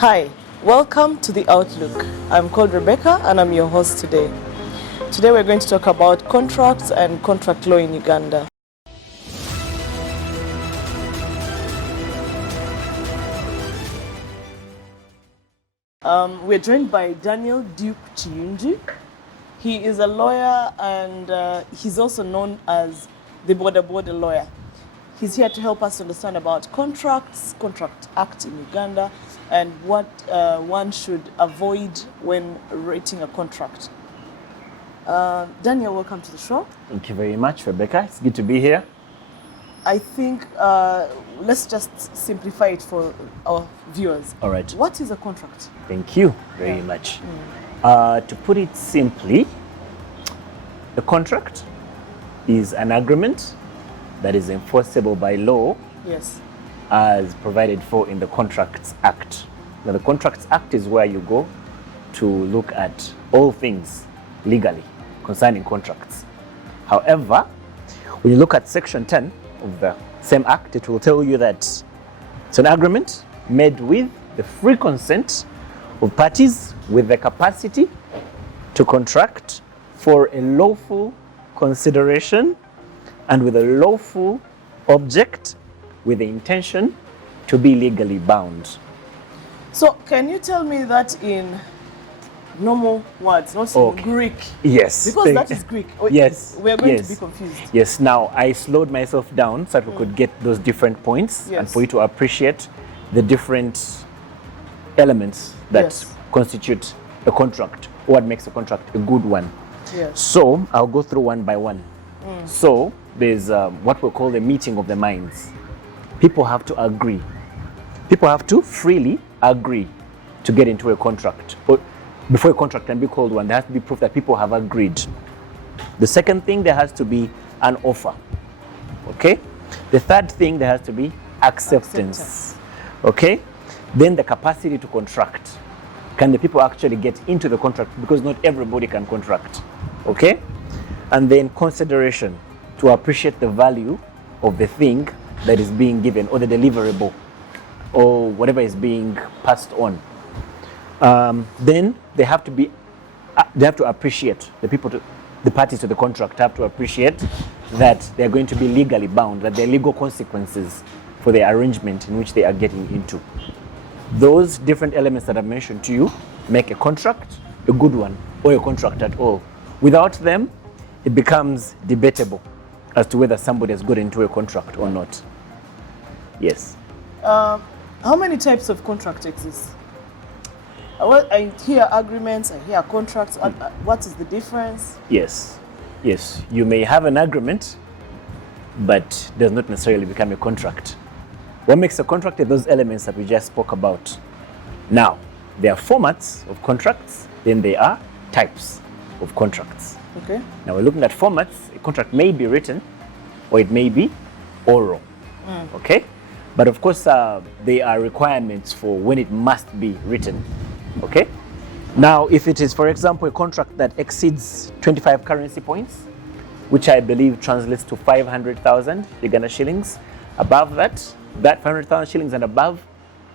Hi, welcome to The Outlook. I'm called Rebecca and I'm your host today. Today we're going to talk about contracts and contract law in Uganda. We're joined by Daniel Duke Chiyunji. He is a lawyer and he's also known as the border lawyer. He's here to help us understand about contracts, Contract Act in Uganda, and what one should avoid when writing a contract. Daniel, welcome to the show. Thank you very much, Rebecca. It's good to be here. I think let's just simplify it for our viewers. All right. What is a contract? Thank you very much. To put it simply, a contract is an agreement that is enforceable by law. Yes. As provided for in the Contracts Act. Now, the Contracts Act is where you go to look at all things legally concerning contracts. However, when you look at Section 10 of the same Act, it will tell you that it's an agreement made with the free consent of parties with the capacity to contract for a lawful consideration and with a lawful object with the intention to be legally bound. So can you tell me that in normal words, not in Greek? Yes. Because that is Greek. Yes. We are going to be confused. Yes. Now, I slowed myself down so that we could get those different points and for you to appreciate the different elements that constitute a contract, what makes a contract a good one. Yes. So I'll go through one by one. So there's what we call the meeting of the minds. People have to agree. People have to freely agree to get into a contract. But before a contract can be called one, there has to be proof that people have agreed. The second thing, there has to be an offer. Okay? The third thing, there has to be acceptance. Okay? Then the capacity to contract. Can the people actually get into the contract? Because not everybody can contract. Okay? And then consideration, to appreciate the value of the thing that is being given, or the deliverable, or whatever is being passed on. Then they have to appreciate, the parties to the contract have to appreciate that they're going to be legally bound, that there are legal consequences for the arrangement in which they are getting into. Those different elements that I've mentioned to you make a contract a good one, or a contract at all. Without them, it becomes debatable as to whether somebody has got into a contract or not. Yes. How many types of contract exist? I hear agreements, I hear contracts. What is the difference? Yes. Yes. You may have an agreement, but does not necessarily become a contract. What makes a contract are those elements that we just spoke about. Now, there are formats of contracts, then there are types of contracts. Okay. Now we're looking at formats. A contract may be written or it may be oral. Okay? But of course, there are requirements for when it must be written. Okay? Now, if it is, for example, a contract that exceeds 25 currency points, which I believe translates to 500,000 Uganda shillings, above that 500,000 shillings and above,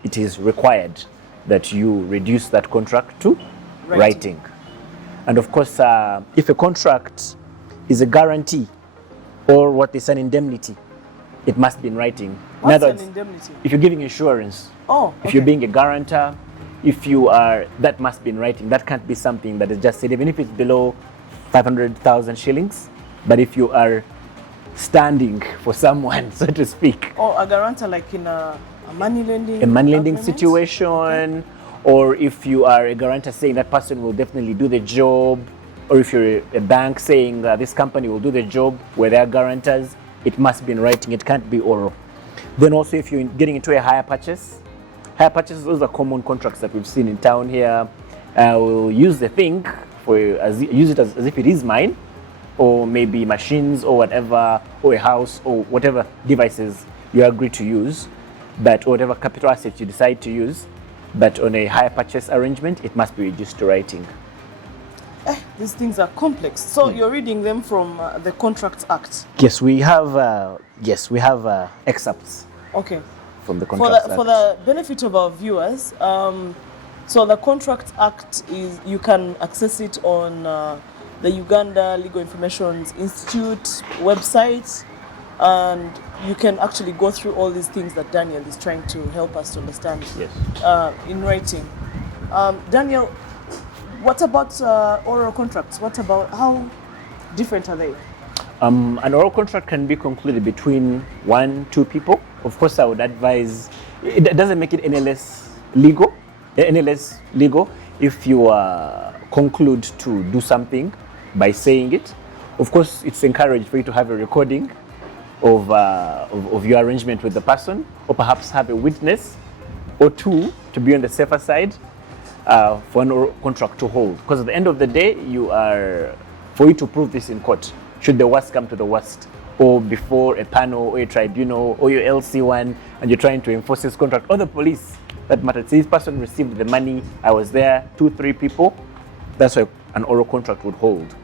it is required that you reduce that contract to writing. And of course, if a contract is a guarantee or what is an indemnity, it must be in writing. What's an indemnity? If you're giving insurance, if you're being a guarantor, if you are, that must be in writing. That can't be something that is just said, even if it's below 500,000 shillings. But if you are standing for someone, so to speak. Or a guarantor like in a money lending? A money lending situation. Or if you are a guarantor saying that person will definitely do the job, or if you're a bank saying that this company will do the job where they are guarantors, it must be in writing, it can't be oral. Then also if you're getting into a hire purchase, those are common contracts that we've seen in town here. We'll use the thing, use it as if it is mine, or maybe machines or whatever, or a house or whatever devices you agree to use, but whatever capital assets you decide to use. But on a hire purchase arrangement, it must be reduced to writing. These things are complex. So you're reading them from the Contracts Act. Yes, we have excerpts. Okay. from the Contracts For Act? the benefit of our viewers, so the Contracts Act is, you can access it on the Uganda Legal Information Institute website, and you can actually go through all these things that Daniel is trying to help us to understand Yes. in writing. Daniel, what about oral contracts? What about, how different are they? An oral contract can be concluded between 1-2 people. Of course, I would advise, it doesn't make it any less legal if you conclude to do something by saying it. Of course, it's encouraged for you to have a recording of your arrangement with the person, or perhaps have a witness or two to be on the safer side for an oral contract to hold. Because at the end of the day, for you to prove this in court, should the worst come to the worst, or before a panel or a tribunal or your LC1, and you're trying to enforce this contract, or the police, that matters. This person received the money, I was there, 2-3 people, that's why an oral contract would hold.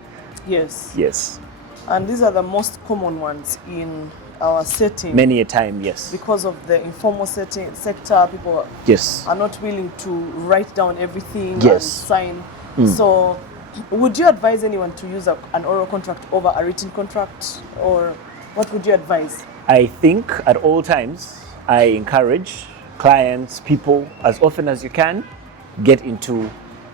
Yes. Yes. And these are the most common ones in our setting. Many a time, yes. Because of the informal sector, people Yes. are not willing to write down everything and Yes. sign. So would you advise anyone to use an oral contract over a written contract, or what would you advise? I think at all times, I encourage clients, people, as often as you can, get into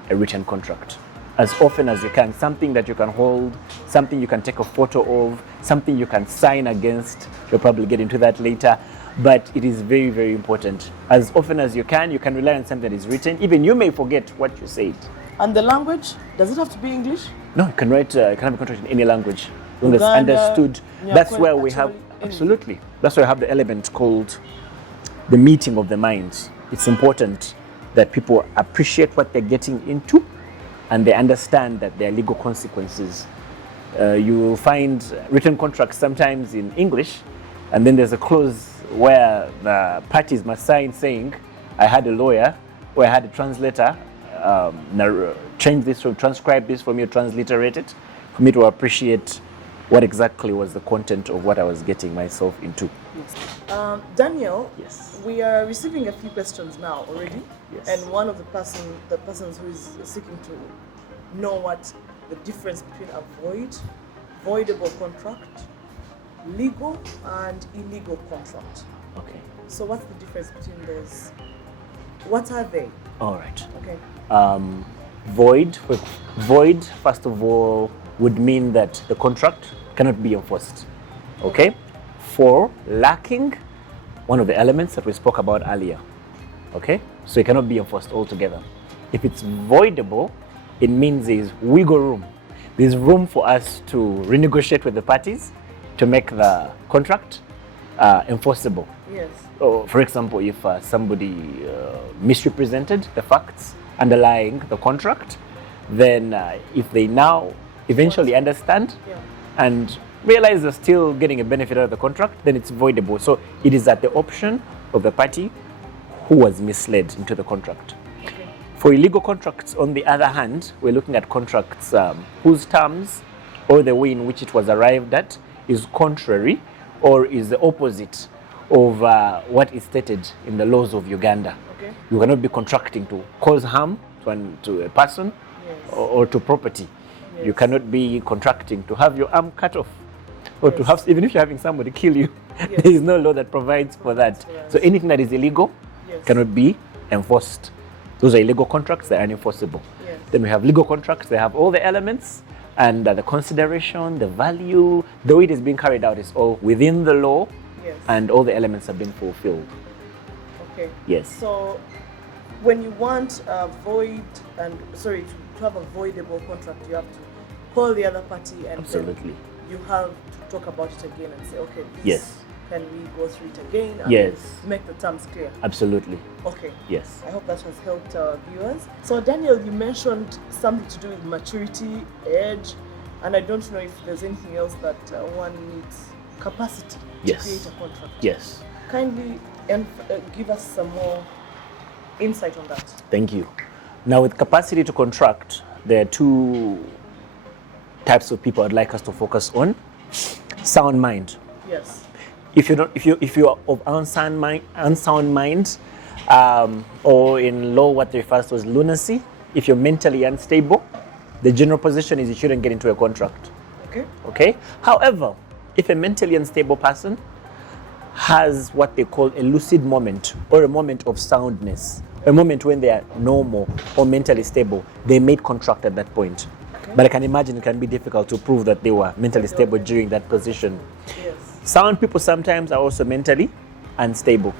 a written contract. As often as you can, something that you can hold, something you can take a photo of, something you can sign against. We'll probably get into that later, but it is very, very important. As often as you can rely on something that is written. Even you may forget what you said. And the language, does it have to be English? No, you can write, you can have a contract in any language. As long as Uganda, understood. yeah, That's where we have, actually, absolutely. That's why I have the element called the meeting of the minds. It's important that people appreciate what they're getting into, and they understand that there are legal consequences. You will find written contracts sometimes in English, and then there's a clause where the parties must sign saying, I had a lawyer, or I had a translator, change this, or transcribe this for me, or transliterate it, for me to appreciate what exactly was the content of what I was getting myself into. Yes. Daniel, Yes. we are receiving a few questions now already. Yes. And one of the persons who is seeking to know what the difference between voidable contract, legal and illegal contract. Okay. So what's the difference between those? What are they? All right. Okay. Void, first of all, would mean that the contract cannot be enforced. Okay? For lacking one of the elements that we spoke about earlier. Okay? So it cannot be enforced altogether. If it's voidable, it means there's wiggle room. There's room for us to renegotiate with the parties to make the contract enforceable. Yes. For example, if somebody misrepresented the facts underlying the contract, then if they now eventually understand and realize they're still getting a benefit out of the contract, then it's voidable. So it is at the option of the party who was misled into the contract. Okay. For illegal contracts, on the other hand, we're looking at contracts whose terms or the way in which it was arrived at is contrary or is the opposite of what is stated in the laws of Uganda. Okay. You cannot be contracting to cause harm to a person or to property. Yes. You cannot be contracting to have your arm cut off, or to have, even if you're having somebody kill you, there is no law that provides for that. So anything that is illegal cannot be enforced. Those are illegal contracts, they are unenforceable. Yes. Then we have legal contracts, they have all the elements, and the consideration, the value, the way it is being carried out is all within the law, and all the elements have been fulfilled. Okay. Yes. So when you want a to have a voidable contract, you have to call the other party, and Absolutely. then you have to talk about it again and say, okay, this, Yes. can we go through it again and Yes. make the terms clear? Absolutely. Okay. Yes. I hope that has helped our viewers. So Daniel, you mentioned something to do with maturity, age, and I don't know if there's anything else that one needs capacity to create a contract. Yes. Kindly give us some more insight on that. Thank you. Now, with capacity to contract, there are two types of people I'd like us to focus on. Sound mind. Yes. If you are of unsound mind, or in law what they refer to as lunacy, if you're mentally unstable, the general position is you shouldn't get into a contract. Okay. However, if a mentally unstable person has what they call a lucid moment or a moment of soundness, a moment when they are normal or mentally stable, they made contract at that point. But I can imagine it can be difficult to prove that they were mentally stable during that position. Yes. Sound people sometimes are also mentally unstable.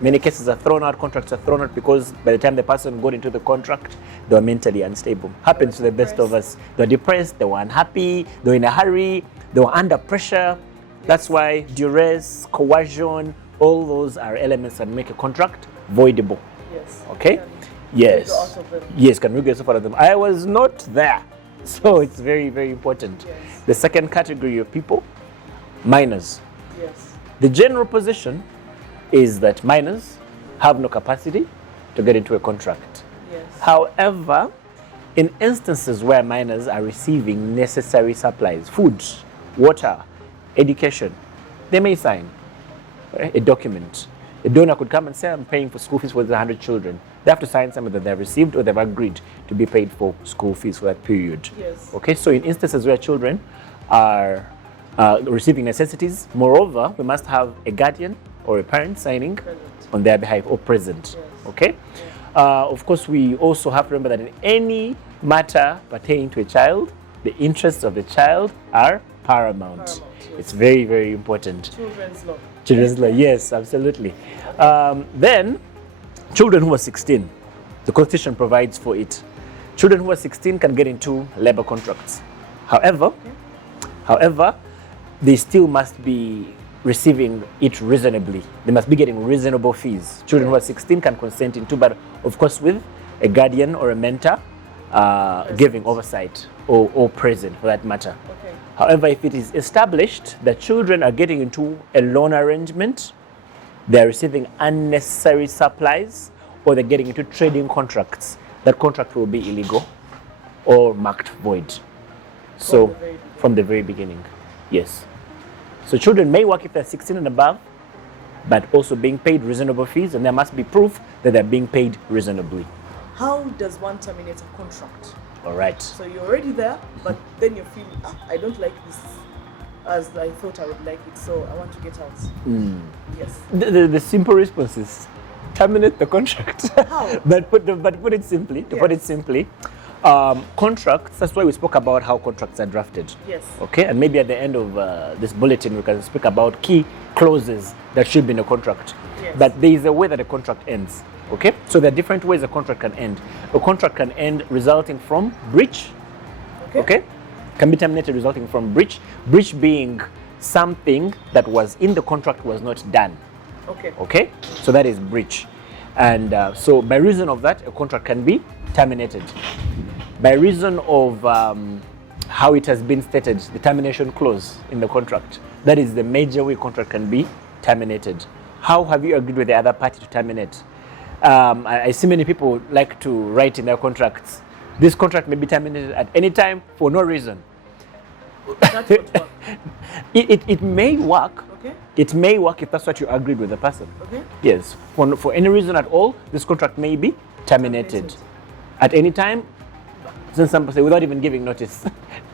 Many cases are thrown out, contracts are thrown out because by the time the person got into the contract, they were mentally unstable. Happens to the best of us. They were depressed, they were unhappy, they were in a hurry, they were under pressure. That's why duress, coercion, all those are elements that make a contract voidable. Yes. Okay? Yes. Yes, can we get yourself out of them? I was not there. So it's very, very important. Yes. The second category of people, minors. Yes. The general position is that minors have no capacity to get into a contract. Yes. However, in instances where minors are receiving necessary supplies, food, water, education, they may sign a document. A donor could come and say, I'm paying for school fees for the 100 children. They have to sign something that they've received or they've agreed to be paid for school fees for that period. Yes. Okay, so in instances where children are receiving necessities, moreover, we must have a guardian or a parent signing on their behalf or present. Yes. Okay? Of course, we also have to remember that in any matter pertaining to a child, the interests of the child are paramount. Yes. It's very, very important. Children's law. Children's law, yes, absolutely. Then, children who are 16, the Constitution provides for it. Children who are 16 can get into labor contracts. However, they still must be receiving it reasonably. They must be getting reasonable fees. Children who are 16 can consent into, but of course with a guardian or a mentor giving oversight or present for that matter. Okay. However, if it is established that children are getting into a loan arrangement, they are receiving unnecessary supplies, or they're getting into trading contracts, that contract will be illegal or marked void. So, from the very beginning, yes. So children may work if they're 16 and above, but also being paid reasonable fees, and there must be proof that they're being paid reasonably. How does one terminate a contract? All right. So you're already there, but then you feel, I don't like this as I thought I would like it, so I want to get out. Yes. The simple response is terminate the contract. How? But put it simply, contracts, that's why we spoke about how contracts are drafted. Yes. Okay, and maybe at the end of this bulletin we can speak about key clauses that should be in a contract. Yes. But there is a way that a contract ends. Okay, so there are different ways a contract can end. A contract can end resulting from breach. Okay, can be terminated resulting from breach. Breach being something that was in the contract was not done. Okay, so that is breach. And so by reason of that, a contract can be terminated. By reason of how it has been stated, the termination clause in the contract, that is the major way contract can be terminated. How have you agreed with the other party to terminate? I see many people like to write in their contracts, this contract may be terminated at any time for no reason. That would work. It may work. Okay. It may work if that's what you agreed with the person. Okay. Yes. For any reason at all, this contract may be terminated at any time, since some say without even giving notice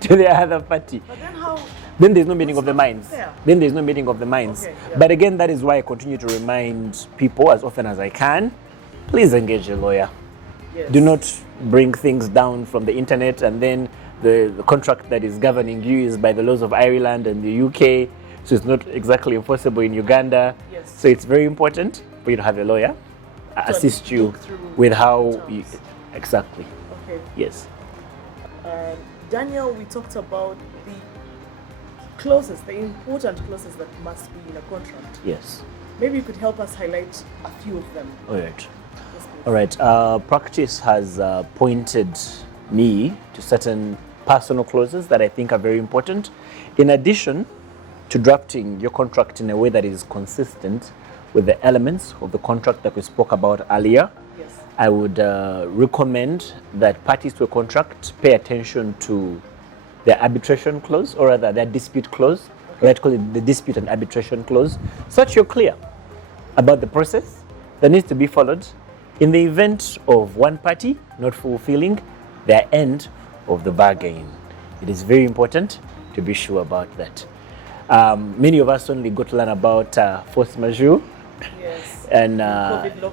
to the other party. But then how? Then there's no meeting of the minds. Fair. Then there's no meeting of the minds. Okay, yeah. But again, that is why I continue to remind people as often as I can, please engage a lawyer. Yes. Do not bring things down from the internet and then the contract that is governing you is by the laws of Ireland and the UK, so it's not exactly enforceable in Uganda. Yes. So it's very important for you to have a lawyer assist you with how you, exactly. Okay. Yes. Daniel, we talked about the clauses, the important clauses that must be in a contract. Yes. Maybe you could help us highlight a few of them. All right. Yes, please. All right. Practice has pointed me to certain personal clauses that I think are very important. In addition to drafting your contract in a way that is consistent with the elements of the contract that we spoke about earlier, Yes. I would recommend that parties to a contract pay attention to their arbitration clause, or rather their dispute clause, Let's call it the dispute and arbitration clause, so that you're clear about the process that needs to be followed in the event of one party not fulfilling their end of the bargain. It is very important to be sure about that. Many of us only got to learn about force majeure Yes. and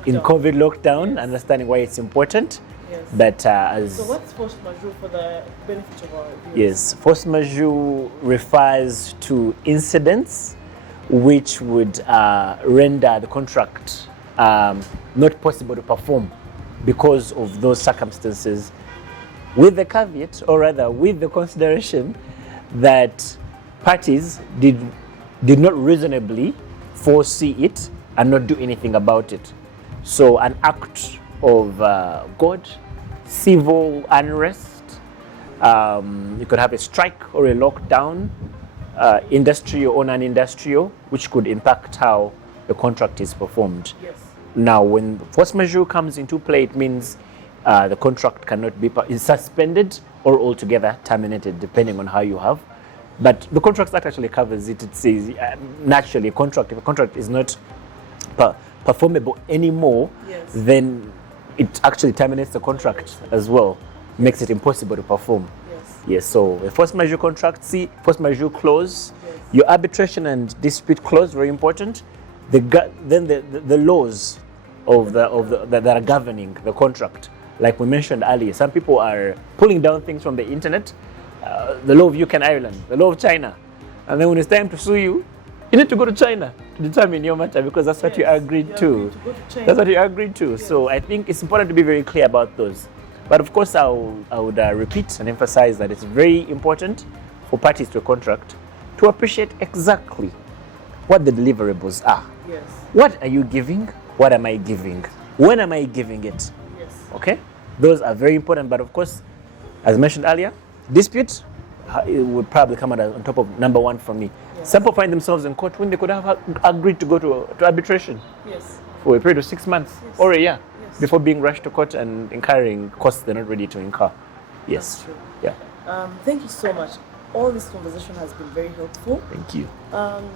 in COVID lockdown, Yes. understanding why it's important. Yes. But as So what's force majeure for the benefit of our viewers? yes, force majeure refers to incidents which would render the contract not possible to perform because of those circumstances, with the caveat, or rather with the consideration, that parties did not reasonably foresee it and not do anything about it. So an act of God, civil unrest, you could have a strike or a lockdown, industrial or non-industrial, which could impact how the contract is performed. Yes. Now, when force majeure comes into play, it means the contract cannot be is suspended or altogether terminated, depending on how you have. But the Contracts Act actually covers it. It says naturally, if a contract is not performable anymore, Yes. then it actually terminates the contract as well, makes it impossible to perform. Yes. Yes, so a force majeure contract, force majeure clause, Yes. your arbitration and dispute clause, very important. Then the laws that are governing the contract, like we mentioned earlier, some people are pulling down things from the internet, the law of UK and Ireland, the law of China, and then when it's time to sue you, you need to go to China to determine your matter because that's what you Yes, agreed you to. agreed to go to China. That's what you agreed to. Yes. So I think it's important to be very clear about those. But of course, I would repeat and emphasize that it's very important for parties to a contract to appreciate exactly what the deliverables are. Yes. What are you giving? What am I giving? When am I giving it? Yes. Okay? Those are very important. But of course, as mentioned earlier, dispute it would probably come out on top of number one for me. Yes. Some people find themselves in court when they could have agreed to go to arbitration Yes. for a period of 6 months Yes. or a year Yes. before being rushed to court and incurring costs they're not ready to incur. Yes. That's true. Yeah. Thank you so much. All this conversation has been very helpful. Thank you.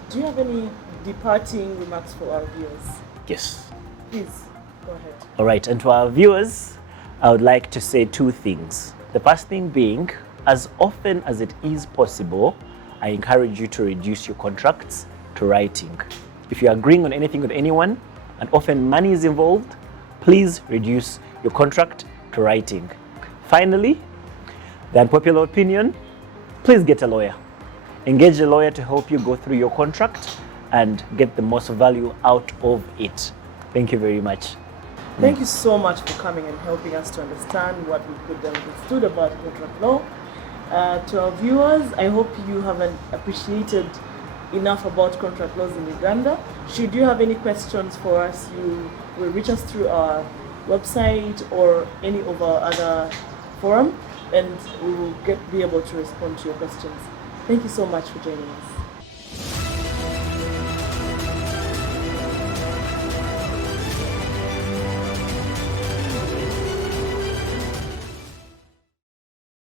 Do you have any departing remarks for our viewers? Yes. Please, go ahead. All right. And to our viewers, I would like to say two things. The first thing being, as often as it is possible, I encourage you to reduce your contracts to writing. If you're agreeing on anything with anyone, and often money is involved, please reduce your contract to writing. Finally, the unpopular opinion, please get a lawyer. Engage a lawyer to help you go through your contract and get the most value out of it. Thank you very much. Thank you so much for coming and helping us to understand what we could understood about contract law. To our viewers, I hope you have appreciated enough about contract laws in Uganda. Should you have any questions for us, you will reach us through our website or any of our other forum, and we will be able to respond to your questions. Thank you so much for joining us.